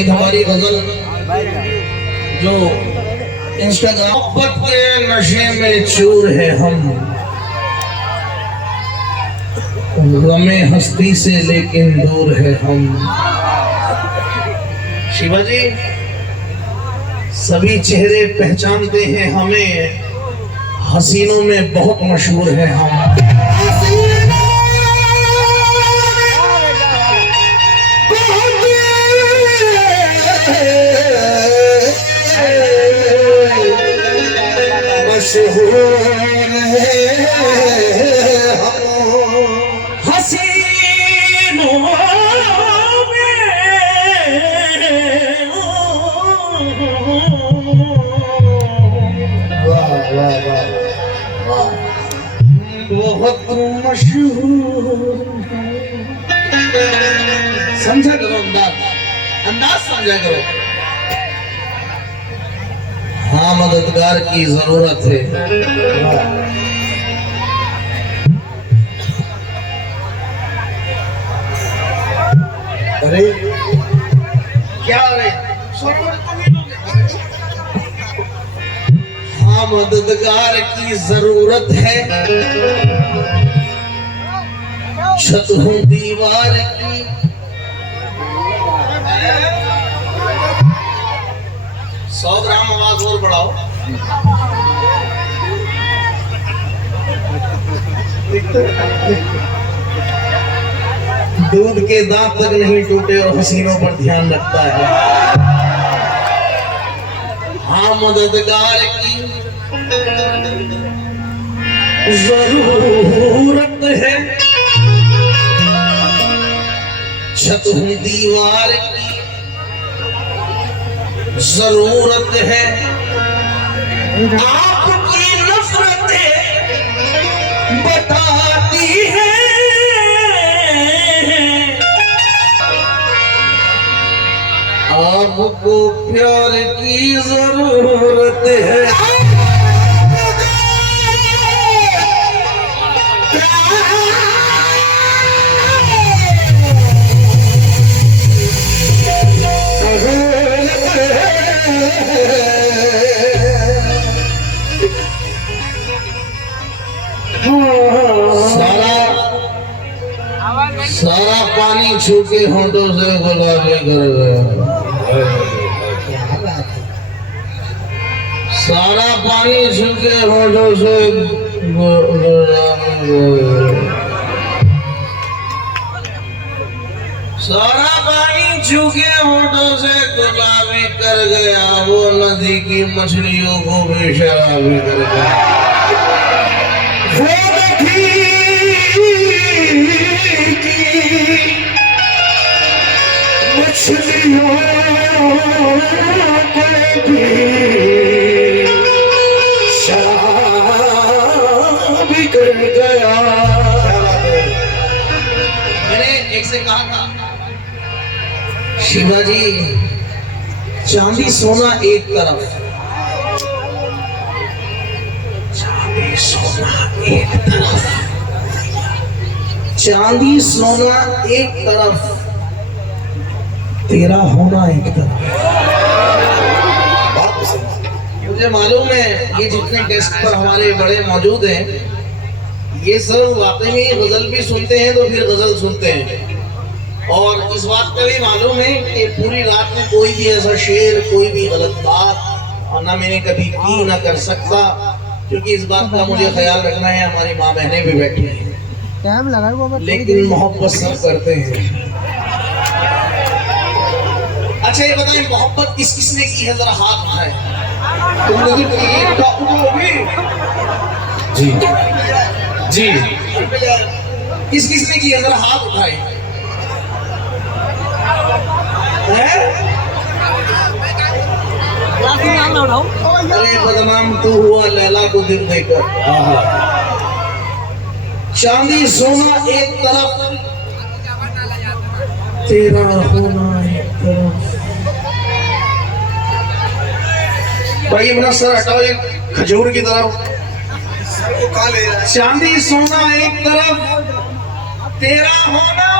एक हमारी गजल जो इंस्टाग्राम मोहब्बत के नशे में चूर है हम, गमे हस्ती से लेकिन दूर है हम। शिवाजी सभी चेहरे पहचानते हैं हमें, हसीनों में बहुत मशहूर है हम। बहुत मशहूर समझा करो, अंदाज समझा करो। हाँ मददगार की जरूरत है। अरे क्या अरे हाँ मददगार की जरूरत है, छत हूँ दीवार की। 100 ग्राम आवाज और बढ़ाओ। दूध के दांत तक नहीं टूटे और हसीनों पर ध्यान रखता है। हाँ मददगार की जरूरत है, छत हूँ दीवार की जरूरत है। आपकी नफरतें बताती है आपको प्यार की जरूरत है। सारा पानी छू के होंठों से गुलाबी कर गया। सारा पानी छू के होंठों से सारा पानी छू के होंठों से गुलाबी कर गया। वो नदी की मछलियों को भी शराबी कर गया। मछलियों को भी शराबी कर गया। मैंने एक से कहा था शिवाजी चांदी सोना एक तरफ, चांदी सोना एक तरफ, चांदी सोना एक तरफ, तेरा होना एक तरफ। मुझे मालूम है ये जितने डेस्क पर हमारे बड़े मौजूद हैं, ये सब वाकई में गजल भी सुनते हैं तो फिर गजल सुनते हैं। और इस बात का भी मालूम है कि पूरी रात में कोई भी ऐसा शेर, कोई भी गलत बात और ना मैंने कभी की ना कर सकता, क्योंकि इस बात का मुझे ख्याल रखना है। हमारी माँ बहनें भी बैठी हैं, लेकिन मोहब्बत सब करते हैं। अच्छा ये बताइए मोहब्बत किस किसने की है, जरा हाथ उठाए। तुमने जी जी किस किसने की है, जरा हाथ उठाए। अरे बदनाम तू हुआ लैला को दिल देकर। चांदी सोना एक तरफ, तेरा होना एक तरफ। भाई अपना सर हटाओ एक खजूर की तरफ। चांदी सोना एक तरफ, तेरा होना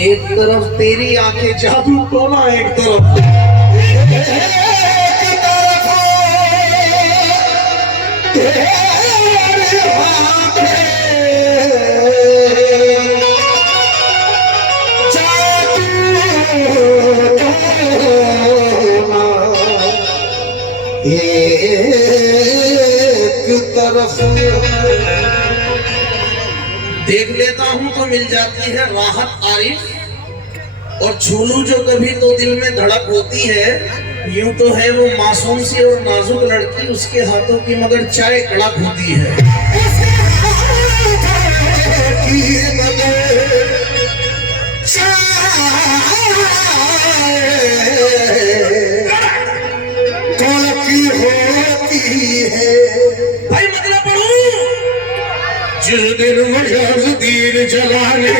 एक तरफ तेरी आंखें जादू टोना, एक तरफ देख लेता हूं तो मिल जाती है राहत आरिफ, और छूलू जो कभी तो दिल में धड़क होती है। यूं तो है वो मासूम सी और नाजुक लड़की, उसके हाथों की मगर चाय कड़क होती है। भाई मतलब पढ़ू, जिस दिन मुजद्दीन जलाने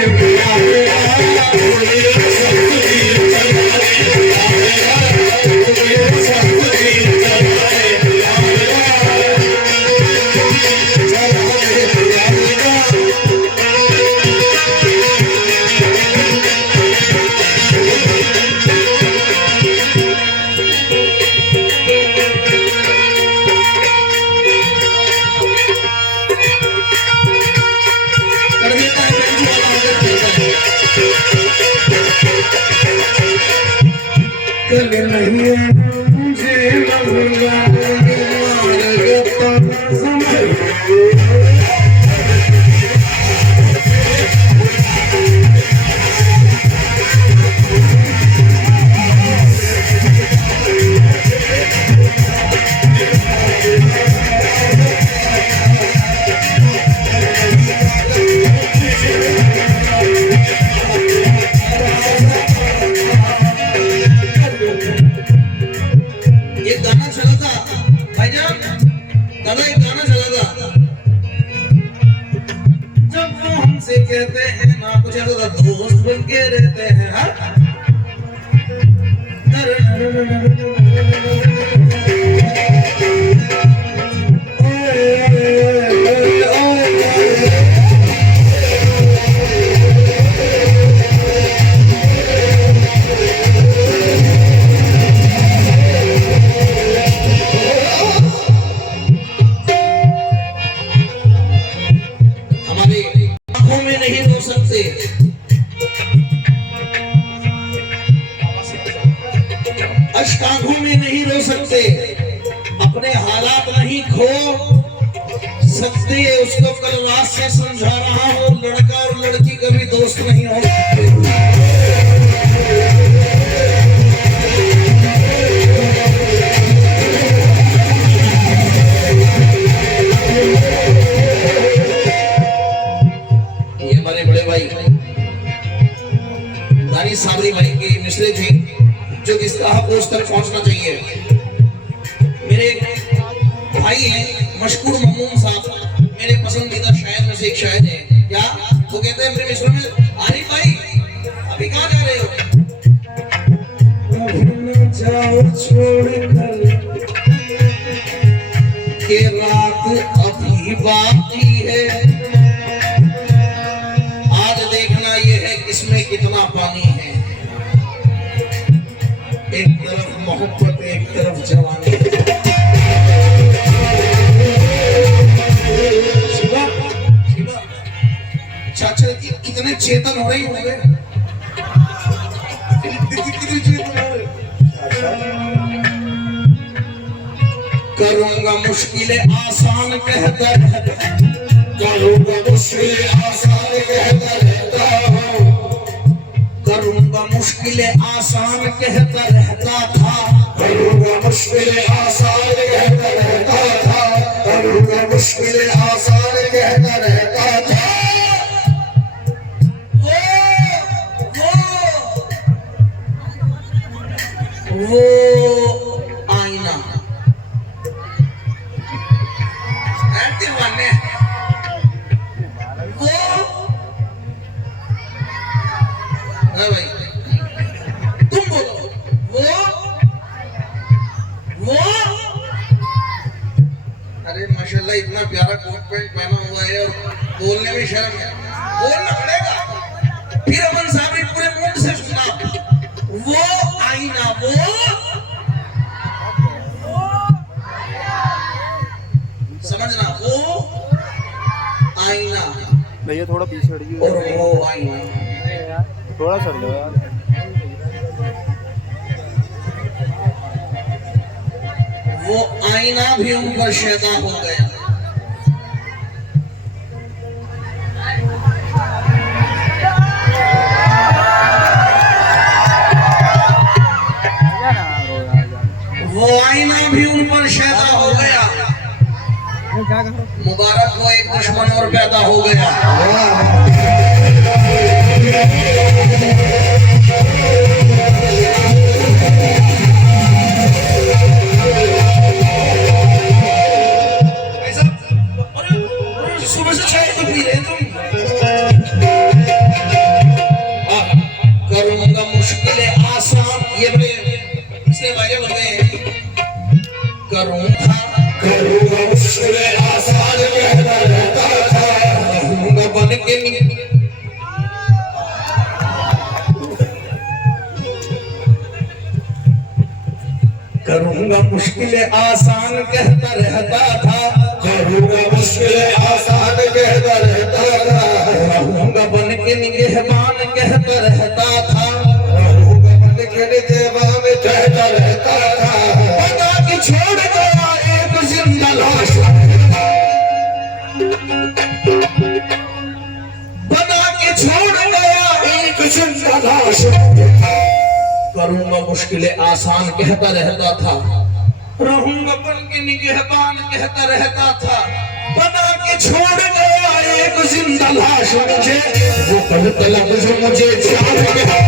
कहते हैं ना कुछ ऐसा दोस्त बन के रहते हैं। अश्कांखों में नहीं रो सकते, अपने हालात नहीं खो सकते। उसको कल रात से समझा रहा हूँ, लड़का और लड़की कभी दोस्त नहीं हो सकते। ये हमारे बड़े भाई दानी साबरी भाई की मिसरे थी, जो किस तरह पोस्ट तक पहुंचना चाहिए। मेरे भाई हैं मशकूर ममून साहब, मेरे पसंदीदा शायर में से एक शायर है। क्या वो कहते हैं अपने मिसरों में, आरिफ भाई अभी कहाँ जा रहे हो? जाओ छोड़कर के रात अभी बाकी है, आज देखना ये है किसमें कितना पानी है। एक तरफ मोहब्बत, एक तरफ जवानी। शिवा, शिवा, चाचा कितने चेतन हो रही होंगे। करूंगा मुश्किलें आसान कहकर, करूंगा मुश्किलें आसान कहकर रहता हूँ, करूंगा मुश्किलें आसान कहता रहता था, करूंगा मुश्किलें आसान कहता रहता था, करूंगा मुश्किलें आसान कहता रहता था। वो आईना दीवाने, वो भाई तुम बोलो, वो अरे माशाल्लाह इतना प्यारा कोट पैंट पहना हुआ है और बोलने में शर्म है। बोलना पड़ेगा। फिर अमन साहब ने पूरे मूड से सुना, वो आईना, वो समझना, वो आईना भैया थोड़ा पीछे हटिए और वो आईना, थोड़ा सर लो यार। वो आईना भी उन पर शैदा हो गया। वो आईना भी उन पर शैदा हो गया। मुबारक हो, एक दुश्मन और पैदा हो गया। सुबह से चाय तो पी रहे तुम। करूंगा मुश्किल आसान, ये बड़े इसलिए वायरल हो गए। करूंगा मुश्किल आसान कहता रहता था, रहूंगा बन के करूंगा मुश्किल आसान कहता रहता था, करूंगा मुश्किल आसान कहता रहता था, रहूंगा बन के निगहबान कहता रहता था, रहूंगा बन के निगहबान कहता रहता था। बना के छोड़ गया एक जिंदा लाश, बना के छोड़ गया एक जिंदा लाश। करूंगा मुश्किल आसान कहता रहता था, रहूंगा बन के निगहबान कहता रहता था, बना के छोड़ गया एक जिंदा लाश। मुझे वो पल तलब जो मुझे जान गया,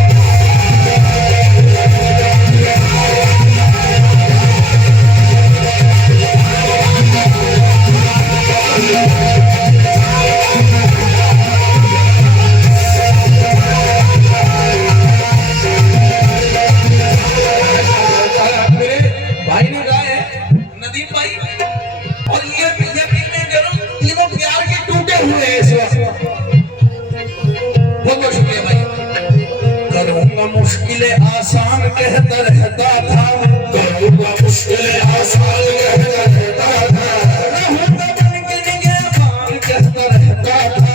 मुश्किल आसान कहता रहता था, करूंगा मुश्किल आसान कहता रहता था, रहूंगा बन के निगहबान कहता रहता था,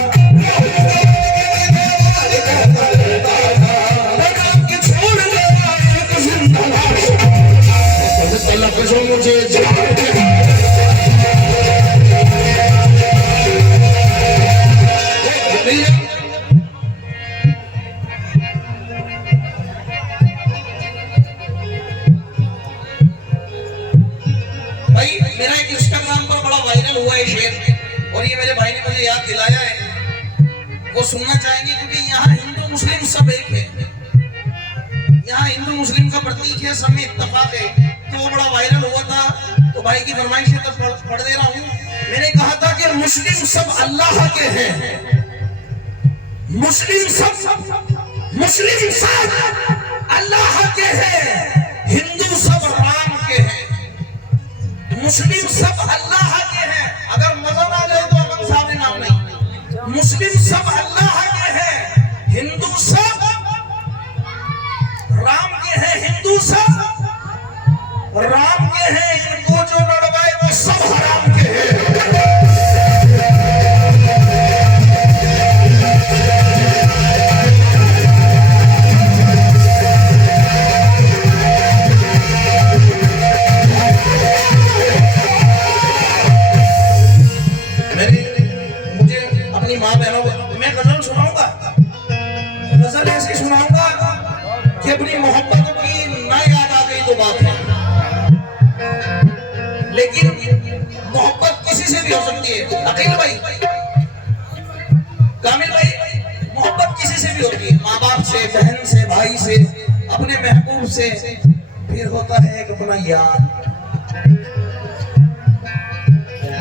कहता रहता था, बना के छोड़ गया एक जिंदा लाश। तलब जो मुझे जान मेरा एक इंस्टाग्राम पर बड़ा वायरल हुआ है शेर, और ये मेरे भाई ने मुझे याद दिलाया है, वो सुनना चाहेंगे क्योंकि यहाँ हिंदू मुस्लिम सब एक है, यहाँ हिंदू मुस्लिम का प्रतीक है, सब में इत्तेफाक है। तो वो बड़ा वायरल हुआ था, तो भाई की फरमाइश है तो पढ़ दे रहा हूँ। मैंने कहा था कि मुस्लिम सब अल्लाह के हैं, मुस्लिम सब अल्लाह के हैं, हिंदू सब राम के हैं। मुस्लिम सब अल्लाह के हैं, अगर मजा ना जाए तो अमन साहब नाम नहीं। मुस्लिम सब अल्लाह के हैं, हिंदू सब राम के हैं, हिंदू सब राम के हैं, इनको जो लड़वाए वो सब हराम के हैं। अपनी मोहब्बत की ना याद आ गई तो बात है, लेकिन मोहब्बत किसी से भी हो सकती है। अकील भाई, कामिल भाई, मोहब्बत किसी से भी होती है, माँ बाप से, बहन से, भाई से, अपने महबूब से, फिर होता है एक अपना यार।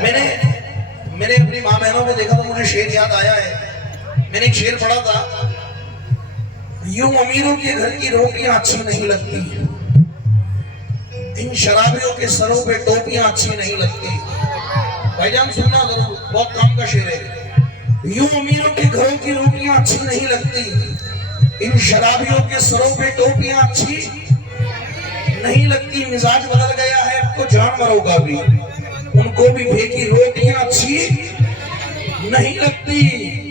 मैंने अपनी माँ बहनों को देखा तो मुझे शेर याद आया है। मैंने एक शेर पढ़ा था, यूं अमीरों के घर की रोटियां अच्छी नहीं लगती, इन शराबियों के सरों पे टोपियां अच्छी नहीं लगती। भाईजान सुनना जरूर, बहुत काम का शेर है। यूं अमीरों के घरों की रोटियां अच्छी नहीं लगती, इन शराबियों के सरों पे टोपियां अच्छी नहीं लगती। मिजाज बदल गया है अब तो जानवरों का भी, उनको भी फेंकी रोटियां अच्छी नहीं लगती।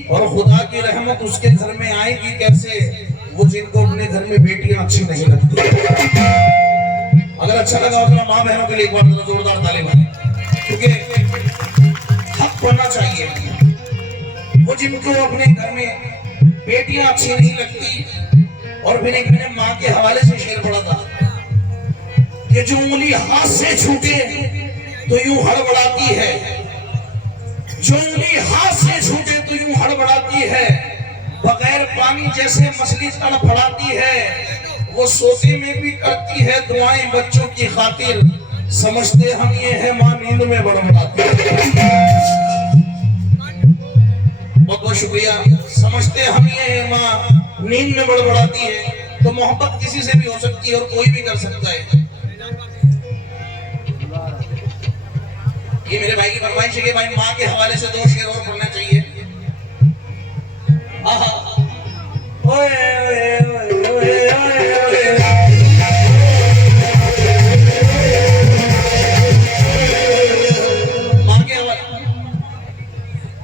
और खुदा की रहमत उसके घर में आएगी कैसे, वो जिनको अपने घर में बेटियां अच्छी नहीं लगती। अगर अच्छा लगा हो तो माँ बहनों के लिए एक बार जोरदार ताली बजाएं, क्योंकि हक पढ़ना चाहिए। वो जिनको अपने घर में बेटियां अच्छी नहीं लगती। और फिर एक मैंने माँ के हवाले से शेर पढ़ा था कि जो उंगली हाथ से छूटे तो यूं हड़बड़ाती है, जो उंगली हाथ से छूटे तो यूं हड़बड़ाती है, बगैर पानी जैसे मछली तड़फड़ाती है, वो सोते में भी करती है दुआएं बच्चों की खातिर, समझते हम ये है माँ नींद में बड़बड़ाती है। बहुत बहुत शुक्रिया। समझते हम ये है माँ नींद में बड़बड़ाती है। तो मोहब्बत किसी से भी हो सकती है और कोई भी कर सकता है। ये मेरे भाई की फरमाइश है कि भाई माँ के हवाले से 2 शेर और पढ़ना चाहिए। ओए ओए ओए ओए ओए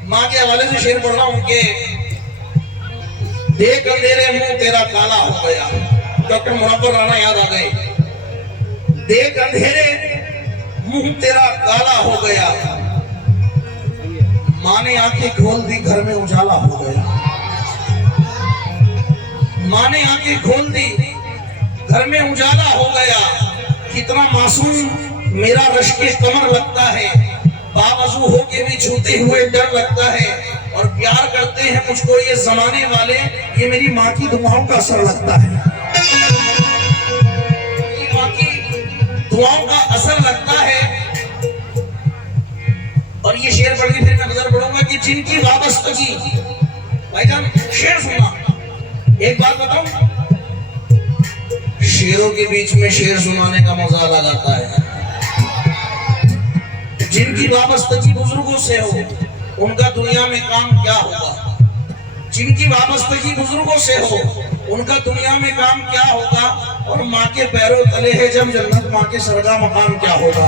माँ के हवाले से शेर पढ़ रहा हूं कि देख अंधेरे मुंह तेरा काला हो गया। डॉक्टर मुनव्वर राणा याद आ गए। देख अंधेरे मुंह तेरा काला हो गया, माँ ने आंखें खोल दी घर में उजाला हो गया। माँ ने आंखें खोल दी घर में उजाला हो गया। कितना मासूम मेरा रश्के कमर लगता है, बावजू होके भी छूते हुए डर लगता है। और प्यार करते हैं मुझको ये जमाने वाले, ये मेरी माँ की दुआओं का असर लगता है। माँ की दुआओं का असर लगता है। और ये शेर पढ़ के फिर मैं नजर पड़ूंगा कि जिनकी वाबस्तगी, भाईजान शेर सुना, एक बात बताऊं, शेरों के बीच में शेर सुनाने का मजा अलग आता है। जिनकी वाबस्तगी बुजुर्गों से हो, उनका दुनिया में काम क्या होगा। जिनकी वाबस्तगी बुजुर्गों से हो, उनका दुनिया में काम क्या होगा। और माँ के पैरों तले है जब जन्नत, माँ के सरगा मकाम क्या होगा।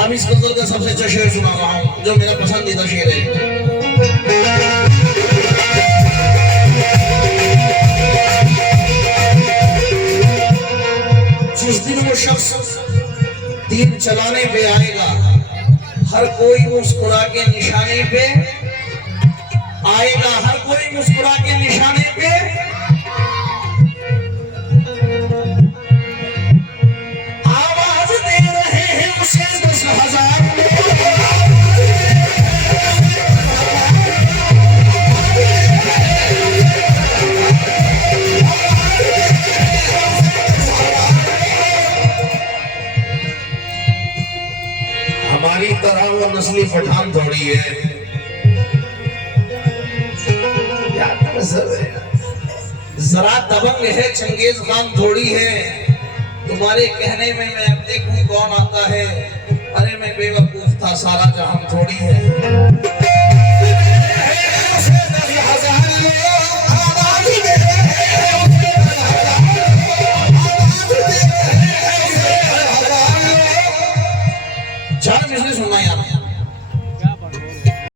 अब इस गजल का सबसे अच्छा शेर सुना रहा हूं, जो मेरा पसंदीदा शेर है। जिस दिन वो शख्स तीर चलाने पे आएगा, हर कोई मुस्कुरा के निशाने पे आएगा, हर कोई मुस्कुरा के निशाने पे आवाज दे रहे हैं उसे 10,000 हमारी तरह वो नस्ली पठान थोड़ी है। जरा दबंग है चंगेज खान थोड़ी है। तुम्हारे कहने में मैं अब देखूं कौन आता है। अरे मैं बेवकूफ था, सारा जहां थोड़ी है। चार मिसरे सुनना यार।